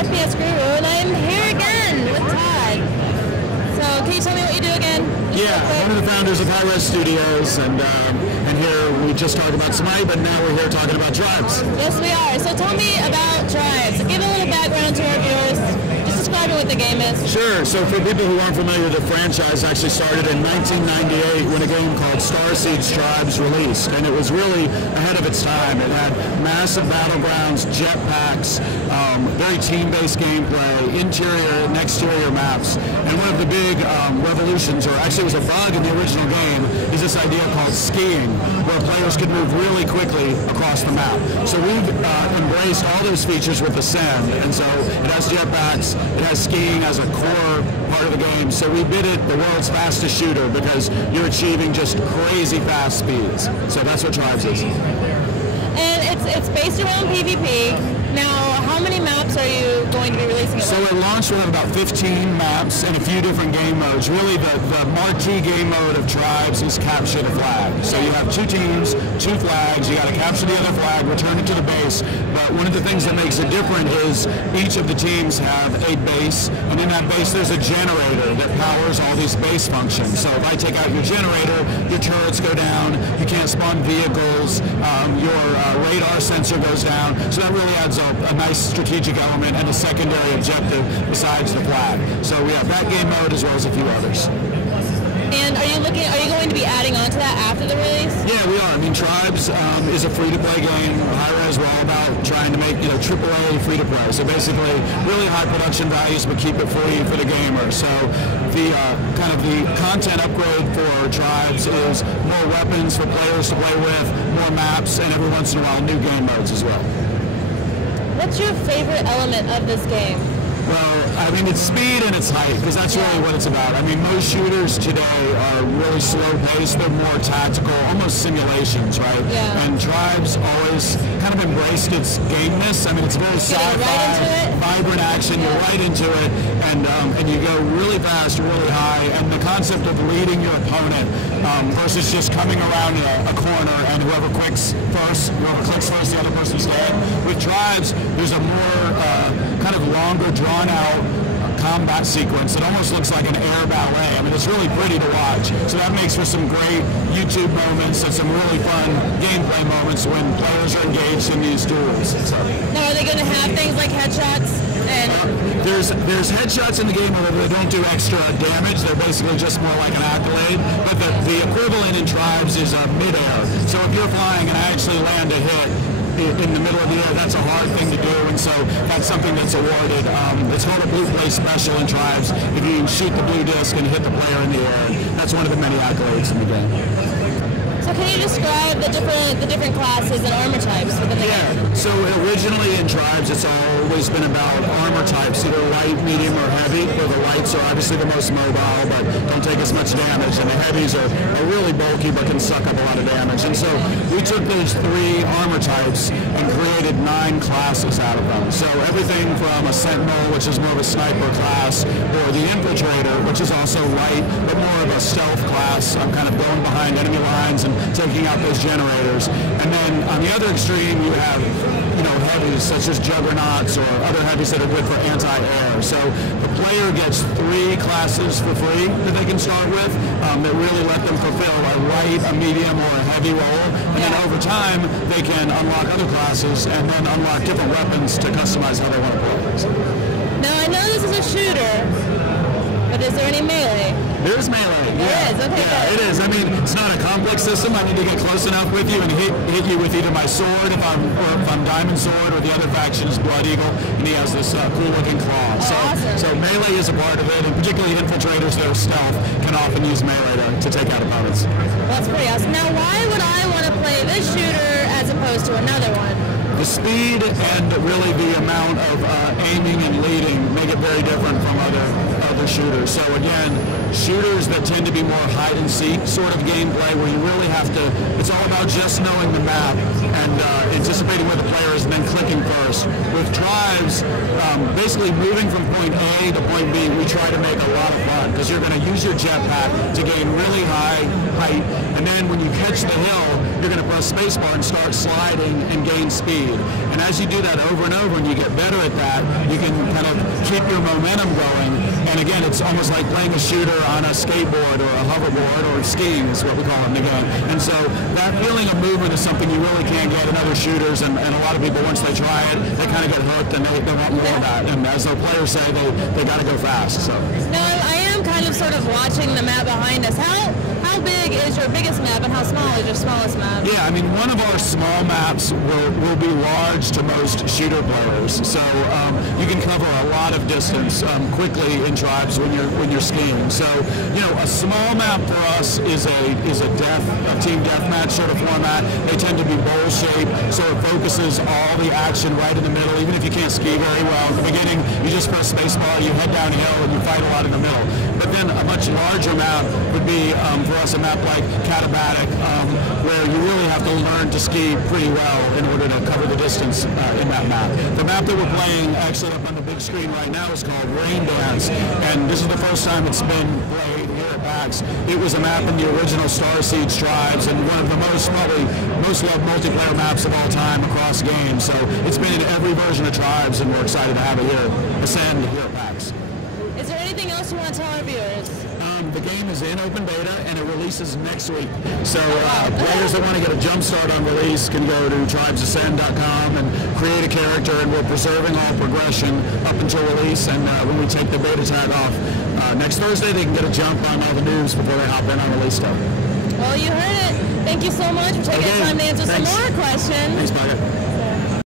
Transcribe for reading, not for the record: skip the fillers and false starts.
FPS Guru, and I'm here again with Todd. So, can you tell me what you do again? Yeah, one of the founders of Hi-Rez Studios, and here we just talked about Smite, but now we're here talking about Tribes. Yes, we are. So tell me about Tribes. Give a little background to our viewers. Just describe what the game is. Sure. So for people who aren't familiar, the franchise actually started in 1998 when a game called Starseed's Tribes released, and it was really ahead of its time. It had massive battlegrounds, jetpacks, very team-based gameplay, interior and exterior maps, and one of the big revolutions, or actually it was a bug in the original game, is this idea called skiing, where players could move really quickly across the map. So we've embraced all those features with Ascend, and so it has jetpacks, it has skiing as a core part of the game, so we bid it the world's fastest shooter because you're achieving just crazy fast speeds. So that's what Tribes is. And it's based around PvP. Now, how many maps are you going to be releasing? So at launch we'll have about 15 maps and a few different game modes. Really the marquee game mode of Tribes is capture the flag. So you have two teams, two flags, you got to capture the other flag, return it to the base. But one of the things that makes it different is each of the teams have a base, and in that base there's a generator that powers all these base functions. So if I take out your generator, your turrets go down, you can't spawn vehicles, your radar sensor goes down. So that really adds a nice strategic element and a secondary objective besides the flag. So we have that game mode as well as a few others. And are you going to be adding on to that after the release? Yeah, we are. I mean, Tribes is a free-to-play game. Hi-Rez, we're all about trying to make, AAA free-to-play. So basically, really high production values, but keep it free for the gamer. So the the content upgrade for Tribes is more weapons for players to play with, more maps, and every once in a while, new game modes as well. What's your favorite element of this game? Well, I mean, it's speed and it's height, because that's really what it's about. I mean, most shooters today are really slow-paced. They're more tactical, almost simulations, right? Yeah. And Tribes always kind of embraced its gameness. I mean, it's very sci-fi, vibrant action. You're right into it, and you go really fast, really high. And the concept of leading your opponent versus just coming around a corner and whoever clicks first, the other person's dead. With Tribes, there's a more kind of longer, drawn-out combat sequence. It almost looks like an air ballet. I mean, it's really pretty to watch. So that makes for some great YouTube moments and some really fun gameplay moments when players are engaged in these duels. So. Now, are they going to have things like headshots? And there's headshots in the game, although they don't do extra damage. They're basically just more like an accolade. But the equivalent in Tribes is mid-air. So if you're flying and I actually land a hit in the middle of the air, that's a hard thing to do, and so that's something that's awarded. It's called a blue play special in Tribes. If you shoot the blue disc and hit the player in the air, that's one of the many accolades in the game. So can you describe the different classes and armor types within the game? So originally in Tribes, it's always been about armor types, either light, medium, or heavy, where the lights are obviously the most mobile, but don't take as much damage, and the heavies are really bulky, but can suck up a lot of damage. And so we took those three armor types and created 9 classes out of them. So everything from a Sentinel, which is more of a sniper class, or the Infiltrator, which is also light, but more of a stealth class, kind of going behind enemy lines and taking out those generators. And then on the other extreme, you have heavies such as Juggernauts or other heavies that are good for anti-air. So the player gets 3 classes for free that they can start with that really let them fulfill a light, a medium, or a heavy role. And then over time, they can unlock other classes and then unlock different weapons to customize how they want to play. Now, I know this is a shooter, but is there any melee? There is melee. There is, okay. Yeah, it is. I mean, it's not a complex system. I need to get close enough with you and hit you with either my sword, if I'm Diamond Sword, or the other faction is Blood Eagle, and he has this cool-looking claw. Awesome. So melee is a part of it, and particularly infiltrators that are stealth can often use melee to take out opponents. Well, that's pretty awesome. Now, why would I want to play this shooter as opposed to another one? The speed and really the amount of aiming and leading make it very different from other shooters. So again, shooters that tend to be more hide and seek sort of gameplay, where you really have to, it's all about just knowing the map and anticipating where the player is and then clicking first. With Tribes, basically moving from point A to point B, we try to make a lot of fun because you're going to use your jetpack to gain really high height, and then when you catch the hill, you're going to press spacebar and start sliding and gain speed. And as you do that over and over and you get better at that, you can kind of keep your momentum going. And again, it's almost like playing a shooter on a skateboard or a hoverboard or skiing is what we call it in the game. And so that feeling of movement is something you really can't get in other shooters, and a lot of people, once they try it, they kind of get hooked and they want more of that. And as the players say, they got to go fast. So. Now, I am kind of sort of watching the map behind us. How big is your biggest map and how small is your smallest map? Yeah, I mean, one of our small maps will be large to most shooter players. So you can cover a lot of distance quickly in Tribes when you're skiing. So, you know, a small map for us is a team deathmatch sort of format. They tend to be bowl shaped, so it focuses all the action right in the middle. Even if you can't ski very well at the beginning, you just press spacebar, you head downhill, and you fight a lot in the middle. But then a much larger map would be for us a map like Katabatic, where you really have to learn to ski pretty well in order to cover the distance in that map. The map that we're playing actually up on the big screen right now is called Rain Dance, and this is the first time it's been played here at PAX. It was a map in the original Star Siege Tribes and one of the most loved multiplayer maps of all time across games. So it's been in every version of Tribes, and we're excited to have it here, Ascend here at PAX. Is there anything else you want to tell our viewers? The game is in open beta and it releases next week. So players that want to get a jump start on release can go to tribesascend.com and create a character, and we're preserving all progression up until release. And when we take the beta tag off next Thursday, they can get a jump on all the news before they hop in on release stuff. Well, you heard it. Thank you so much for taking the time to answer some more questions. Thanks, Pokket.